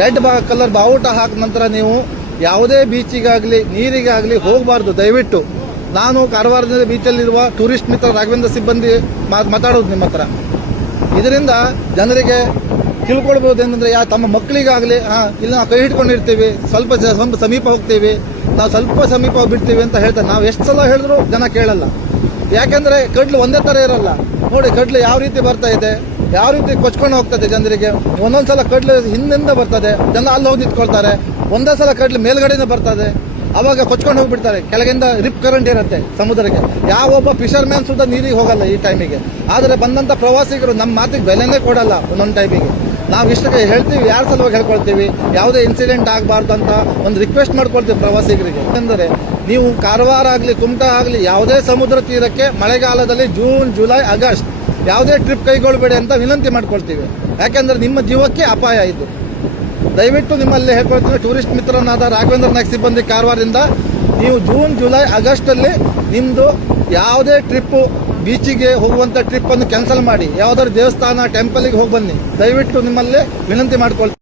Red colour ಬಾವುಟ ಹಾಕಿದ ನಂತರ ನೀವು ಯಾವುದೇ ಬೀಚಿಗಾಗಲಿ ನೀರಿಗಾಗಲಿ ಹೋಗಬಾರ್ದು ದಯವಿಟ್ಟು. ನಾನು ಕಾರವಾರದಿಂದ ಬೀಚಲ್ಲಿರುವ ಟೂರಿಸ್ಟ್ ಮಿತ್ರ ರಾಘವೇಂದ್ರ ಸಿಬ್ಬಂದಿ ಮಾತಾಡೋದು ನಿಮ್ಮ ಹತ್ರ. ಇದರಿಂದ ಜನರಿಗೆ ತಿಳ್ಕೊಳ್ಬೋದು ಏನಂದ್ರೆ ತಮ್ಮ ಮಕ್ಕಳಿಗಾಗಲಿ ಇಲ್ಲಿ ನಾವು ಕೈ ಹಿಡ್ಕೊಂಡಿರ್ತೀವಿ, ಸ್ವಲ್ಪ ಸಮೀಪ ಹೋಗ್ತೀವಿ, ನಾವು ಸ್ವಲ್ಪ ಸಮೀಪ ಹೋಗ್ಬಿಡ್ತೀವಿ ಅಂತ ಹೇಳ್ತಾರೆ. ನಾವು ಎಷ್ಟು ಸಲ ಹೇಳಿದ್ರು ಜನ ಕೇಳಲ್ಲ. ಯಾಕೆಂದ್ರೆ ಕಡ್ಲು ಒಂದೇ ಥರ ಇರಲ್ಲ. ನೋಡಿ ಕಡ್ಲು ಯಾವ ರೀತಿ ಬರ್ತಾ ಇದೆ, ಯಾವ ರೀತಿ ಕೊಚ್ಕೊಂಡು ಹೋಗ್ತದೆ ಜನರಿಗೆ. ಒಂದೊಂದ್ಸಲ ಕಡ್ಲು ಹಿಂದಿಂದ ಬರ್ತದೆ, ಜನ ಅಲ್ಲಿ ಹೋಗಿ ನಿಂತ್ಕೊಳ್ತಾರೆ. ಒಂದೇ ಸಲ ಕಡ್ಲು ಮೇಲ್ಗಡೆಯಿಂದ ಬರ್ತದೆ, ಅವಾಗ ಕೊಚ್ಕೊಂಡು ಹೋಗ್ಬಿಡ್ತಾರೆ. ಕೆಳಗಿಂದ ರಿಪ್ ಕರೆಂಟ್ ಇರುತ್ತೆ ಸಮುದ್ರಕ್ಕೆ. ಯಾವೊಬ್ಬ ಫಿಶರ್ ಮ್ಯಾನ್ ಸುದ್ದ ನೀರಿಗೆ ಹೋಗಲ್ಲ ಈ ಟೈಮಿಗೆ. ಆದರೆ ಬಂದಂಥ ಪ್ರವಾಸಿಗರು ನಮ್ಮ ಮಾತಿಗೆ ಬೆಲೆನೇ ಕೊಡಲ್ಲ. ಒಂದೊಂದು ಟೈಮಿಗೆ ನಾವು ಇಷ್ಟಕ್ಕೆ ಹೇಳ್ತೀವಿ, ಯಾರ ಸಲುವಾಗಿ ಹೇಳ್ಕೊಳ್ತೀವಿ, ಯಾವುದೇ ಇನ್ಸಿಡೆಂಟ್ ಆಗಬಾರ್ದು ಅಂತ ಒಂದು ರಿಕ್ವೆಸ್ಟ್ ಮಾಡ್ಕೊಳ್ತೀವಿ ಪ್ರವಾಸಿಗರಿಗೆ. ಯಾಕೆಂದರೆ ನೀವು ಕಾರವಾರ ಆಗಲಿ ಕುಮಟಾ ಆಗಲಿ ಯಾವುದೇ ಸಮುದ್ರ ತೀರಕ್ಕೆ ಮಳೆಗಾಲದಲ್ಲಿ ಜೂನ್ ಜುಲೈ ಆಗಸ್ಟ್ ಯಾವುದೇ ಟ್ರಿಪ್ ಕೈಗೊಳ್ಳಬೇಡಿ ಅಂತ ವಿನಂತಿ ಮಾಡ್ಕೊಳ್ತೀವಿ. ಯಾಕೆಂದರೆ ನಿಮ್ಮ ಜೀವಕ್ಕೆ ಅಪಾಯ ಇದು. ದಯವಿಟ್ಟು ನಿಮ್ಮಲ್ಲಿ ಹೇಳ್ಕೊಳ್ತೀವಿ, ಟೂರಿಸ್ಟ್ ಮಿತ್ರನಾದ ರಾಘವೇಂದ್ರ ನಾಯ್ಕ್ ಸಿಬ್ಬಂದಿ ಕಾರವಾರದಿಂದ ನೀವು ಜೂನ್ ಜುಲೈ ಆಗಸ್ಟಲ್ಲಿ ನಿಮ್ಮದು ಯಾವುದೇ ಟ್ರಿಪ್ಪು ಬೀಚಿಗೆ ಹೋಗುವಂಥ ಟ್ರಿಪ್ಪನ್ನು ಕ್ಯಾನ್ಸಲ್ ಮಾಡಿ ಯಾವುದಾದ್ರು ದೇವಸ್ಥಾನ ಟೆಂಪಲ್ಗೆ ಹೋಗಿ ಬನ್ನಿ. ದಯವಿಟ್ಟು ನಿಮ್ಮಲ್ಲಿ ವಿನಂತಿ ಮಾಡ್ಕೊಳ್ತೀವಿ.